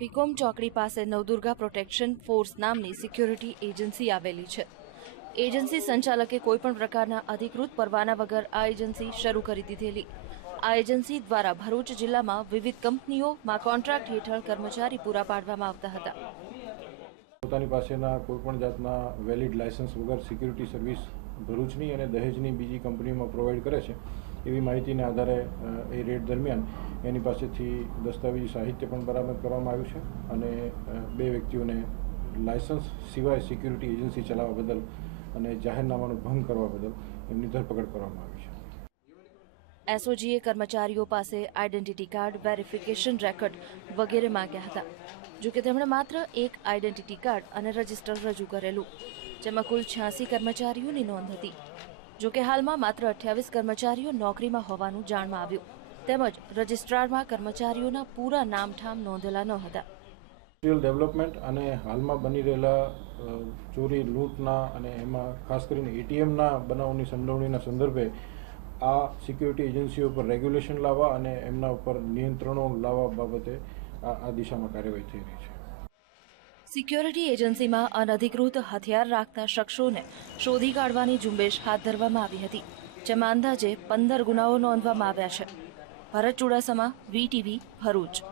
વિકોમ ચોકડી પાસે Navdurga protection force નામની સિક્યોરિટી એજન્સી આવેલી છે. એજન્સી સંચાલકે કોઈપણ પ્રકારના અધિકૃત પરવાના વગર આ એજન્સી શરૂ કરી દીધેલી. આ એજન્સી દ્વારા ભરૂચ જિલ્લામાં વિવિધ કંપનીઓમાં કોન્ટ્રાક્ટ હેઠળ કર્મચારી પૂરા પાડવામાં આવતા હતા. પોતાની પાસેના કોઈપણ જાતના વેલિડ લાયસન્સ વગર સિક્યુરિટી સર્વિસ ભરૂચની અને દહેજની બીજી કંપનીમાં પ્રોવાઈડ કરે છે, એવી માહિતીના આધારે એ રેડ દરમિયાન એની પાસેથી દસ્તાવેજી સાહિત્ય પણ બરામદ કરવામાં આવ્યું છે અને બે વ્યક્તિઓને લાયસન્સ સિવાય સિક્યુરિટી એજન્સી ચલાવવા બદલ અને જાહેરનામાનો ભંગ કરવા બદલ એમની ધરપકડ કરવામાં આવી છે. એસઓજીએ કર્મચારીઓ પાસે આઈડેન્ટિટી કાર્ડ વેરિફિકેશન રેકોર્ડ વગેરે માંગ્યા હતા. જોકે તેમણે માત્ર એક આઈડેન્ટિટી કાર્ડ અને રજિસ્ટર રજૂ કરેલું, જેમાં કુલ છ્યાસી કર્મચારીઓની નોંધ હતી. જોકે હાલમાં માત્ર અઠ્યાવીસ કર્મચારીઓ નોકરીમાં હોવાનું જાણવા આવ્યું. તેમજ રજિસ્ટ્રારમાં કર્મચારીઓના પૂરા નામઠામ નોંધેલા ન હતા. ડેવલપમેન્ટ અને હાલમાં બની રહેલા ચોરી, લૂંટના અને એમાં ખાસ કરીને એટીએમના બનાવની સંડોવણીના સંદર્ભે આ સિક્યુરિટી એજન્સીઓ પર રેગ્યુલેશન લાવવા અને એમના ઉપર નિયંત્રણો લાવવા બાબતે આ દિશામાં કાર્યવાહી થઈ રહી છે. સિક્યોરિટી એજન્સીમાં અનધિકૃત હથિયાર રાખતા શખ્સોને શોધી કાઢવાની ઝુંબેશ હાથ ધરવામાં આવી હતી, જેમાં અંદાજે પંદર ગુનાઓ નોંધવામાં આવ્યા છે. ભરત ચુડાસમા વીટીવી ભરૂચ.